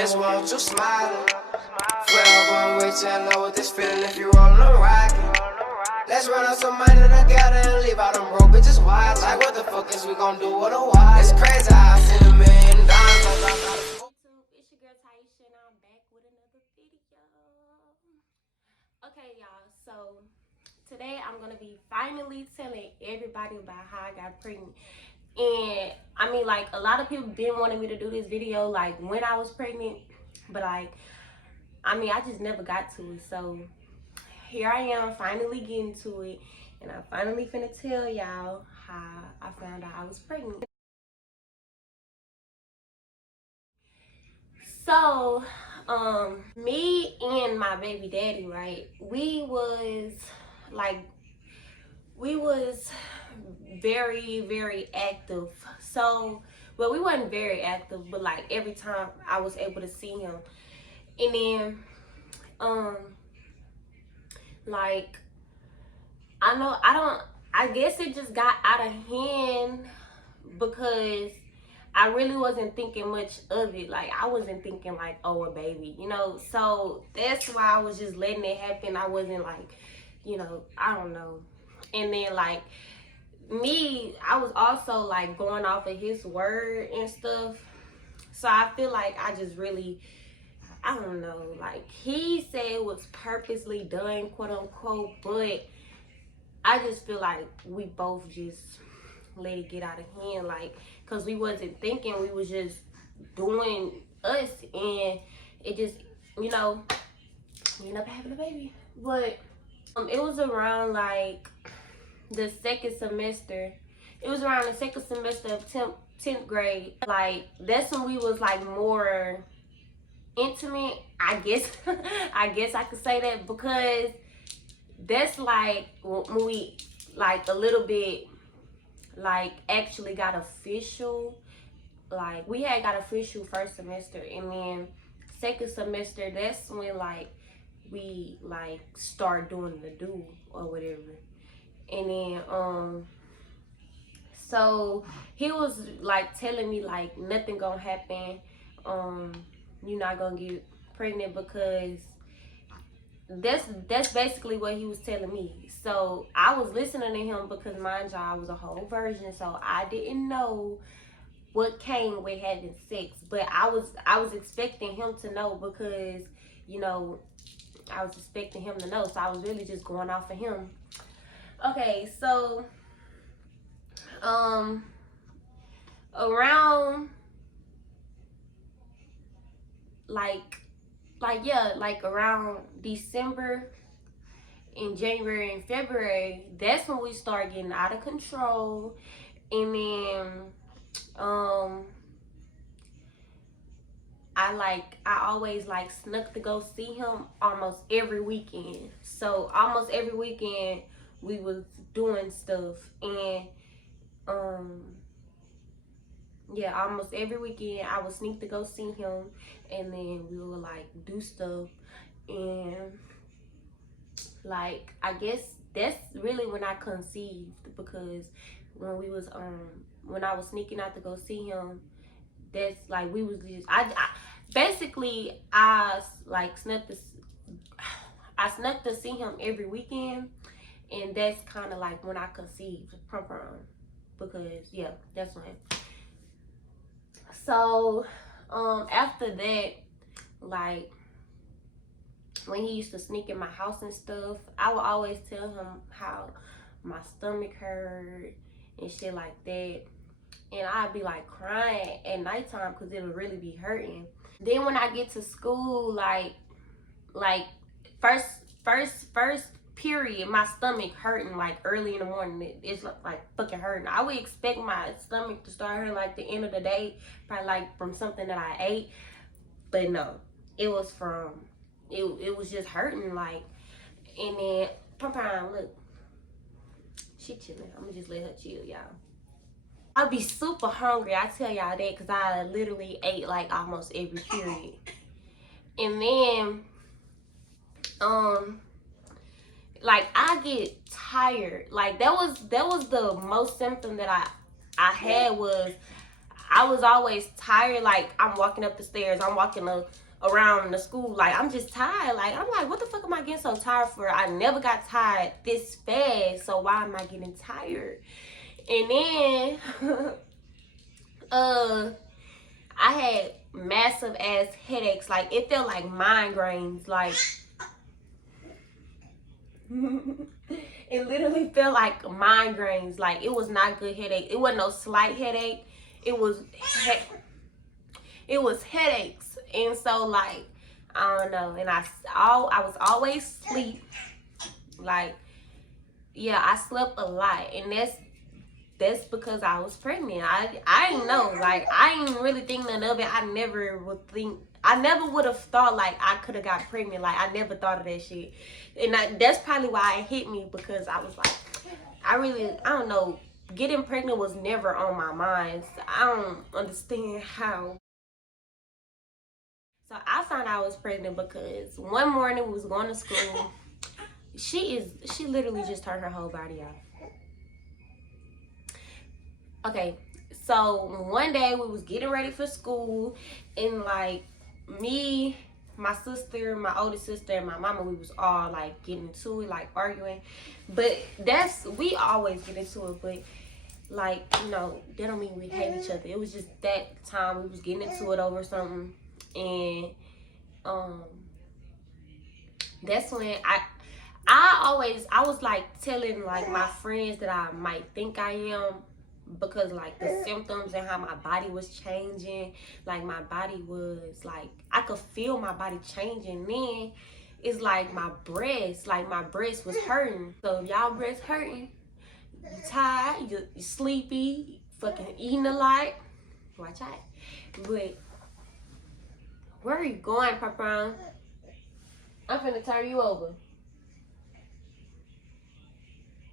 Just want you smiling. 12 way, tell know what this feeling if you rollin' or rockin'. Let's run up some money together and leave out them broke bitches wild. Like what the fuck is we gon' do with a while? It's crazy how I seen $1 million. It's your girl Taisha and I'm back with another video. Okay, y'all, so today I'm gonna be finally telling everybody about how I got pregnant. And I mean, like, a lot of people been wanting me to do this video like when I was pregnant, but like, I mean, I just never got to it. So here I am finally getting to it, and I'm finally finna tell y'all how I found out I was pregnant. So me and my baby daddy, right, we was very active. So, well, we wasn't very active, but like every time I was able to see him. And then like, I guess it just got out of hand because I really wasn't thinking much of it. Like, I wasn't thinking like, oh, a baby, you know. So that's why I was just letting it happen. I wasn't like, you know, I don't know. And then like me, I was also like going off of his word and stuff. So I feel like I just really, I don't know, like, he said it was purposely done, quote unquote, but I just feel like we both just let it get out of hand, like, because we wasn't thinking, we was just doing us, and it just, you know, we ended up having a baby. But it was around like the second semester. It was around the second semester of 10th grade. Like, that's when we was like more intimate, I guess. I guess I could say that, because that's like when we like a little bit like actually got official. Like, we had got official first semester, and then second semester, that's when like we like start doing the do or whatever. And then so he was like telling me like nothing gonna happen, you're not gonna get pregnant, because that's basically what he was telling me. So I was listening to him because, mind y'all, I was a whole virgin, so I didn't know what came with having sex. But I was expecting him to know, because, you know, I was expecting him to know. So I was really just going off of him. Okay, so around like around December in January and February, that's when we start getting out of control. And then I always like snuck to go see him almost every weekend. So almost every weekend we was doing stuff. And yeah, almost every weekend I would sneak to go see him, and then we would like do stuff. And like, I guess that's really when I conceived, because when we was when I was sneaking out to go see him, that's like we was just basically I snuck to see him every weekend, and that's kind of like when I conceived, because yeah, that's when. So after that, like, when he used to sneak in my house and stuff, I would always tell him how my stomach hurt and shit like that. And I'd be like crying at nighttime because it would really be hurting. Then when I get to school, like first period, my stomach hurting like early in the morning. It's like fucking hurting. I would expect my stomach to start hurting like the end of the day, probably like from something that I ate. But no, it was from, it was just hurting, like. And then Pom-Pom, look, she chilling. I'm gonna just let her chill, y'all. I'll be super hungry, I tell y'all that, because I literally ate like almost every period. And then like, I get tired. Like, that was the most symptom that I had, was I was always tired. Like, I'm walking up the stairs, I'm walking around the school, like, I'm just tired. Like, I'm like, what the fuck am I getting so tired for? I never got tired this fast, so why am I getting tired? And then I had massive ass headaches. Like, it felt like migraines. Like, it literally felt like migraines. Like, it was not good headache. It wasn't no slight headache. It was headaches. And so, like, I don't know. And I was always asleep. Like, yeah, I slept a lot. And that's because I was pregnant. I didn't know. Like, I didn't really think none of it. I never would have thought, like, I could have got pregnant. Like, I never thought of that shit. And that's probably why it hit me, because I was like, I don't know. Getting pregnant was never on my mind. So I don't understand how. So I found out I was pregnant because one morning we was going to school. She literally just turned her whole body off. Okay, so one day we was getting ready for school, and like me, my sister, my older sister, and my mama, we was all like getting into it, like arguing. But we always get into it, but like, you know, that don't mean we hate each other. It was just that time we was getting into it over something, and that's when I was like telling like my friends that I might think I am, because like the symptoms and how my body was changing. Like, my body was like, I could feel my body changing. Then it's like my breast was hurting. So if y'all breasts hurting, you tired, you sleepy, fucking eating a lot, watch out. But where are you going, Papa? I'm finna turn you over.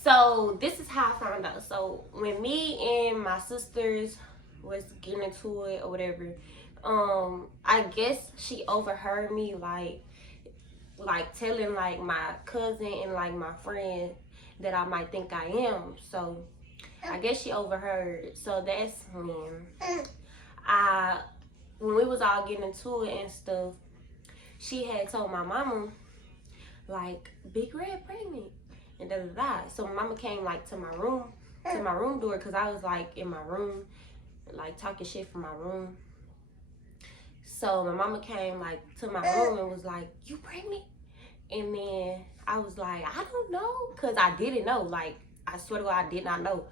So this is how I found out. So when me and my sisters was getting into it or whatever, I guess she overheard me like telling like my cousin and like my friend that I might think I am. So I guess she overheard. So that's when we was all getting into it and stuff, she had told my mama, like, Big Red pregnant. And da-da-da. So mama came like to my room door, because I was like in my room, like talking shit from my room. So my mama came like to my room and was like, you pregnant? And then I was like, I don't know, because I didn't know. Like, I swear to God, I did not know.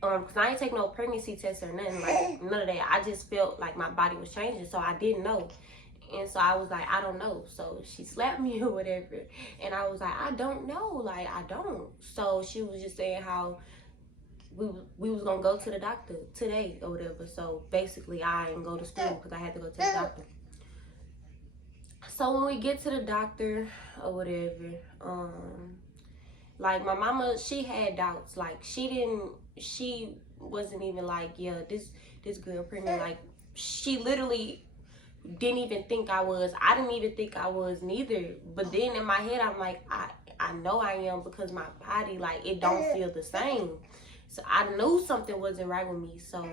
Because I ain't take no pregnancy test or nothing, like none of that. I just felt like my body was changing, so I didn't know. And so I was like, I don't know. So she slapped me or whatever. And I was like, I don't know. Like, I don't. So she was just saying how we was going to go to the doctor today or whatever. So basically, I didn't go to school because I had to go to the doctor. So when we get to the doctor or whatever, like, my mama, she had doubts. Like, she wasn't even like, yeah, this girl pregnant. Like, she literally didn't even think I was. I didn't even think I was neither. But then in my head, I'm like, I know I am, because my body, like, it don't feel the same. So I knew something wasn't right with me. So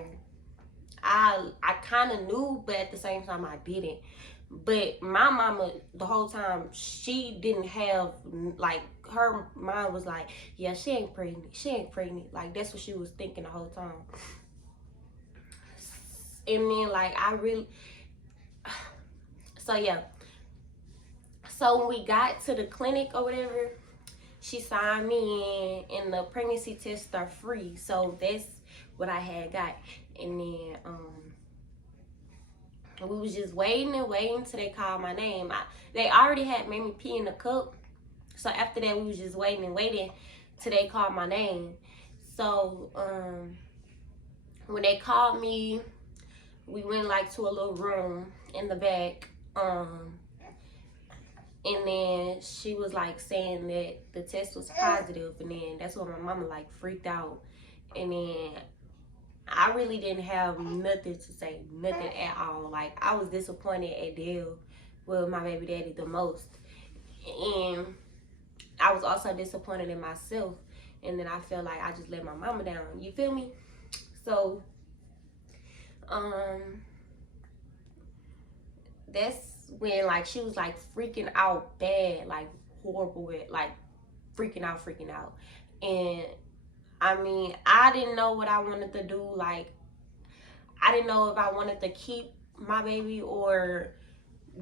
I kind of knew, but at the same time I didn't. But my mama, the whole time, she didn't have, like, her mind was like, yeah, she ain't pregnant. Like, that's what she was thinking the whole time. And then, like, so yeah, so when we got to the clinic or whatever, she signed me in, and the pregnancy tests are free. So that's what I had got. And then we was just waiting till they called my name. They already had made me pee in the cup. So after that, we was just waiting till they called my name. So when they called me, we went like to a little room in the back. And then she was like saying that the test was positive, and then that's when my mama like freaked out. And then I really didn't have nothing to say, nothing at all. Like, I was disappointed at Dale, with my baby daddy, the most. And I was also disappointed in myself. And then I felt like I just let my mama down. You feel me? So um that's when like she was like freaking out bad, like horrible, like freaking out. And I mean, I didn't know what I wanted to do. Like, I didn't know if I wanted to keep my baby or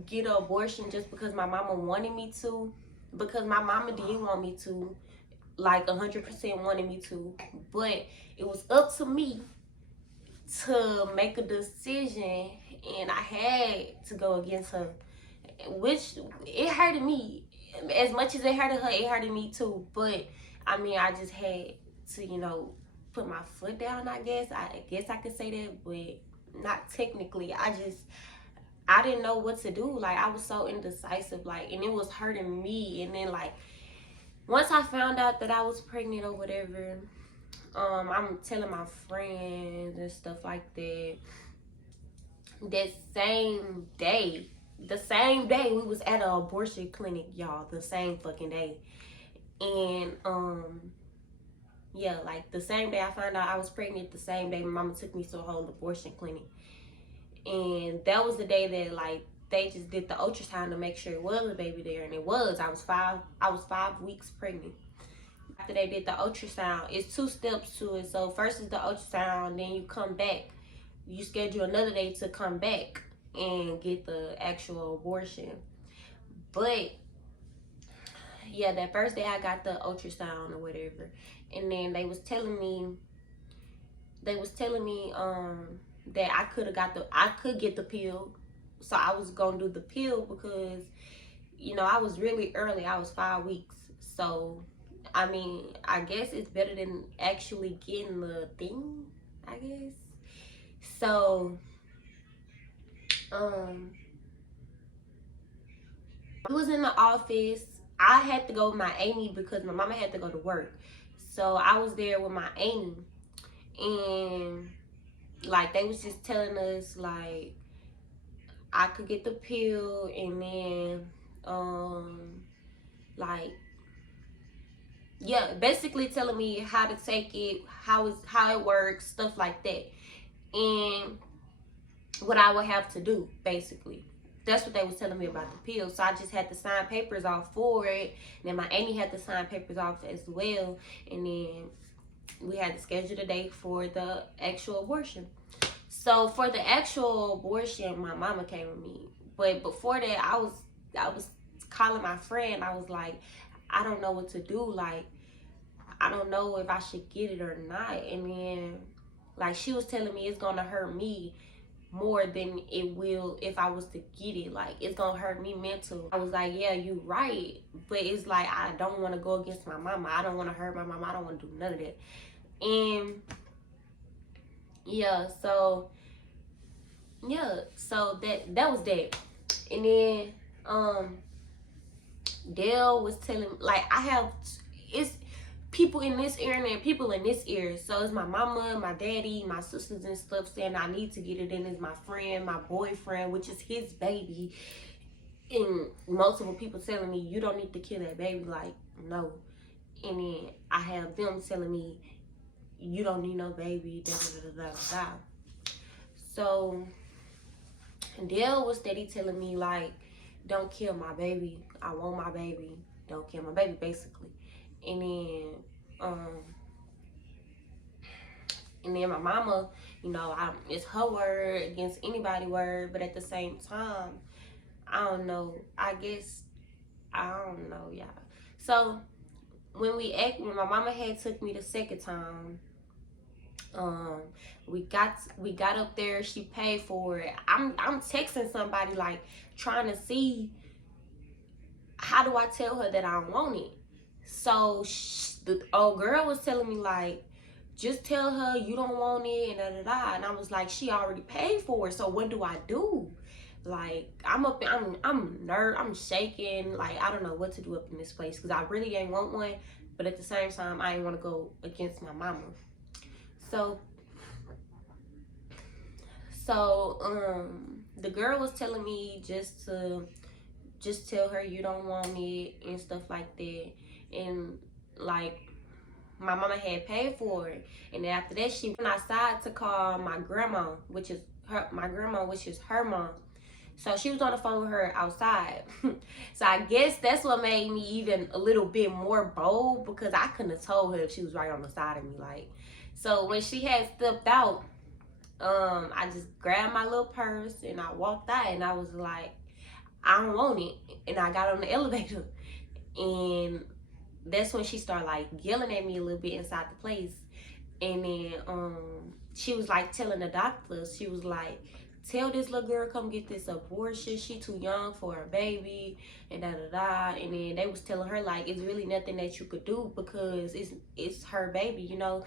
get an abortion just because my mama wanted me to. Because my mama did want me to, like 100% wanted me to. But it was up to me to make a decision, and I had to go against her, which it hurted me. As much as it hurted her, it hurted me too. But I mean, I just had to, put my foot down. I guess I could say that, but not technically. I didn't know what to do. Like, I was so indecisive, like, and it was hurting me. And then, like, once I found out that I was pregnant or whatever, I'm telling my friends and stuff like that. That the same day we was at an abortion clinic, y'all. The same fucking day. And yeah, like the same day I found out I was pregnant, the same day my mama took me to a whole abortion clinic. And that was the day that like they just did the ultrasound to make sure it was a baby there, and it was. I was 5 weeks pregnant. After they did the ultrasound, it's 2 steps to it. So first is the ultrasound, then you come back. You schedule another day to come back and get the actual abortion. But yeah, that first day I got the ultrasound or whatever, and then they was telling me that I could get the pill. So I was gonna do the pill because I was really early. I was 5 weeks. So I mean, I guess it's better than actually getting the thing, I guess. So I was in the office. I had to go with my auntie because my mama had to go to work. So I was there with my auntie, and like they was just telling us like I could get the pill, and then like yeah, basically telling me how to take it, how it works, stuff like that, and what I would have to do basically. That's what they was telling me about the pill. So I just had to sign papers off for it. And then my auntie had to sign papers off as well. And then we had to schedule the date for the actual abortion. So for the actual abortion, my mama came with me. But before that, I was calling my friend. I was like, I don't know what to do. Like, I don't know if I should get it or not. And then, like, she was telling me it's gonna hurt me more than it will if I was to get it. Like, it's gonna hurt me mental. I was like, yeah, you right. But it's like, I don't want to go against my mama. I don't want to hurt my mama. I don't want to do none of that. And yeah, so that was that. And then Dale was telling, like, it's people in this ear and then people in this ear. So it's my mama, my daddy, my sisters and stuff saying I need to get it. And it's my friend, my boyfriend, which is his baby, and multiple people telling me you don't need to kill that baby. Like, no. And then I have them telling me you don't need no baby, da da da da da. So Dale was steady telling me like, don't kill my baby. I want my baby. Don't kill my baby, basically. And then my mama, it's her word against anybody's word. But at the same time, I don't know. I don't know, y'all. So when my mama had took me the second time, we got up there. She paid for it. I'm texting somebody like trying to see how do I tell her that I don't want it. So the old girl was telling me like, just tell her you don't want it and da da da. And I was like, she already paid for it. So what do I do? Like, I'm shaking. Like, I don't know what to do up in this place because I really ain't want one. But at the same time, I ain't want to go against my mama. So the girl was telling me just tell her you don't want it and stuff like that. And like, my mama had paid for it. And then after that, she went outside to call my grandma, which is my grandma, which is her mom. So she was on the phone with her outside. So I guess that's what made me even a little bit more bold, because I couldn't have told her if she was right on the side of me. Like, so when she had stepped out, I just grabbed my little purse and I walked out, and I was like, I don't want it. And I got on the elevator, and that's when she started like yelling at me a little bit inside the place. And then she was like telling the doctors, she was like, tell this little girl come get this abortion, she too young for a baby, and da da da. And then they was telling her like it's really nothing that you could do because it's her baby, you know,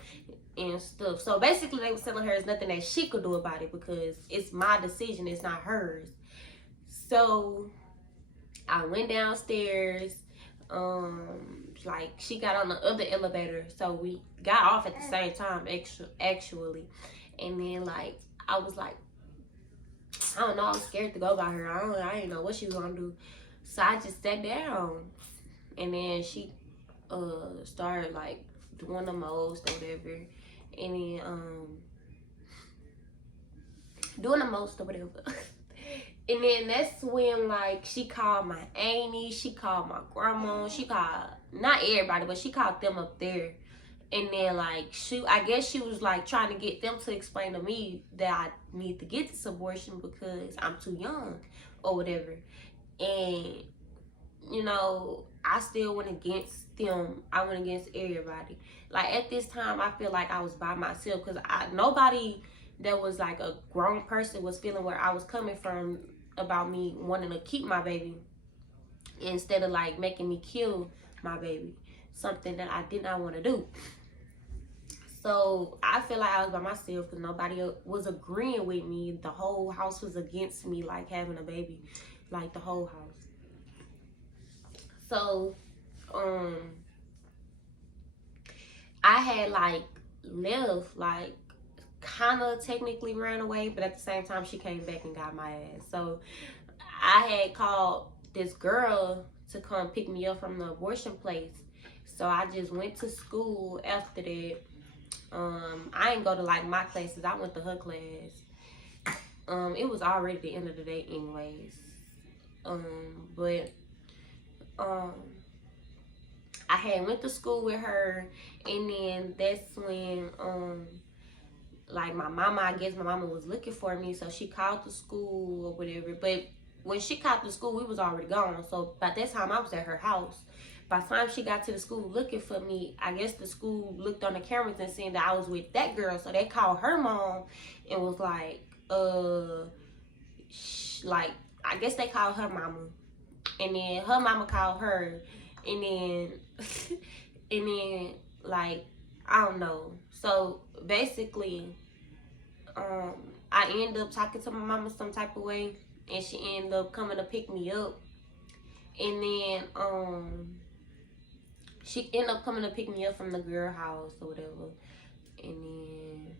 and stuff. So basically they was telling her it's nothing that she could do about it because it's my decision, it's not hers. So I went downstairs, like she got on the other elevator, so we got off at the same time actually. And then like I was like, I don't know, I was scared to go by her. I didn't know what she was gonna do. So I just sat down, and then she started like doing the most or whatever. And then doing the most or whatever. And then that's when like she called my auntie, she called my grandma, she called not everybody, but she called them up there. And then like I guess she was like trying to get them to explain to me that I need to get this abortion because I'm too young or whatever. And you know, I still went against them. I went against everybody. Like at this time I feel like I was by myself, because nobody that was like a grown person was feeling where I was coming from about me wanting to keep my baby instead of like making me kill my baby, something that I did not want to do. So I feel like I was by myself because nobody was agreeing with me. The whole house was against me like having a baby, like the whole house. So I had like left, like kind of technically ran away, but at the same time she came back and got my ass. So I had called this girl to come pick me up from the abortion place. So I just went to school after that. I didn't go to like my classes, I went to her class. It was already the end of the day anyways. But I had went to school with her, and then that's when like my mama, I guess my mama was looking for me, so she called the school or whatever. But when she called the school, we was already gone. So by that time I was at her house. By the time she got to the school looking for me, I guess the school looked on the cameras and seen that I was with that girl. So they called her mom and was like, like, I guess they called her mama. And then her mama called her. And then, and then, like, I don't know. So basically, I ended up talking to my mama some type of way. And she ended up coming to pick me up. And then, she ended up coming to pick me up from the girl house or whatever. And then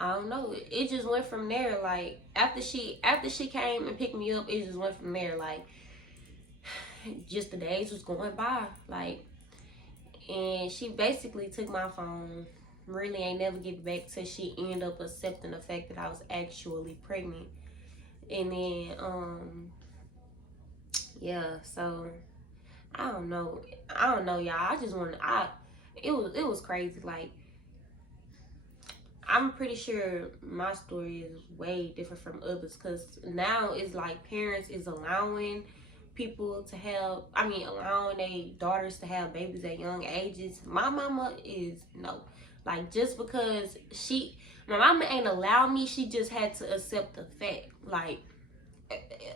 I don't know, it just went from there. Like after she came and picked me up, it just went from there. Like just the days was going by, like, and she basically took my phone, really ain't never give it back till she ended up accepting the fact that I was actually pregnant. And then yeah, so I don't know, y'all. I just want it was crazy. Like I'm pretty sure my story is way different from others, because now it's like parents is allowing people to have, allowing their daughters to have babies at young ages. My mama is no. Like just because my mama ain't allow me, she just had to accept the fact. Like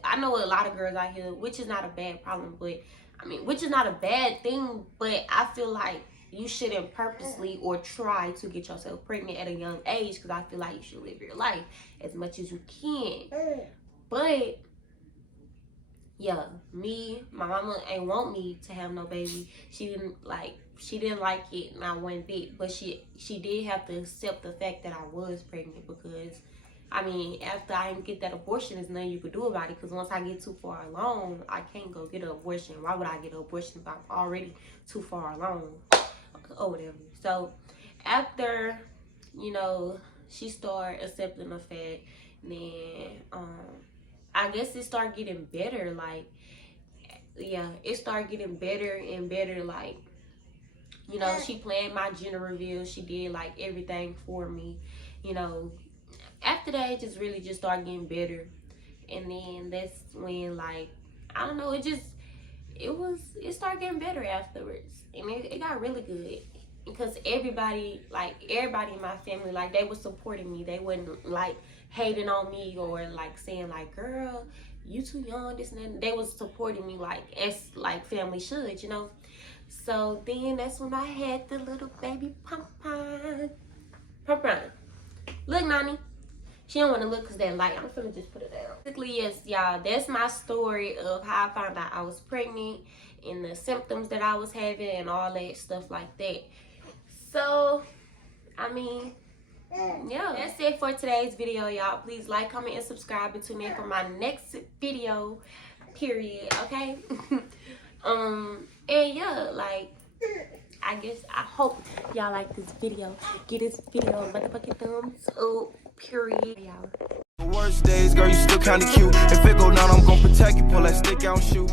I know a lot of girls out here, which is not a bad problem, but which is not a bad thing, but I feel like you shouldn't purposely or try to get yourself pregnant at a young age, because I feel like you should live your life as much as you can. But yeah, my mama ain't want me to have no baby. She didn't like it, and I went big. But she did have to accept the fact that I was pregnant, because after I didn't get that abortion, there's nothing you could do about it. Because once I get too far along, I can't go get an abortion. Why would I get an abortion if I'm already too far along or whatever? So after, you know, she started accepting the fact, then I guess it started getting better. Like, yeah, it started getting better and better. Like, you know, she planned my gender reveal. She did like everything for me. You know, after that, it just really just started getting better. And then that's when, like, I don't know, it started getting better afterwards. And it got really good. Because everybody in my family, like, they were supporting me. They wasn't like hating on me or like saying like, girl, you too young, this and that. They was supporting me like as like family should, you know. So then that's when I had the little baby Pom-Pom. Look, Nani. She don't want to look because that light. I'm finna just put it down. Basically, yes, y'all, that's my story of how I found out I was pregnant and the symptoms that I was having and all that stuff like that. So, I mean, yeah, that's it for today's video, y'all. Please like, comment, and subscribe, and tune in for my next video, period, okay? And yeah, like, I guess I hope y'all like this video. Give this video a motherfucking thumbs up, period, y'all. The worst days, girl, you still kinda cute. If it go down, I'm gonna protect you. Pull that stick out and shoot.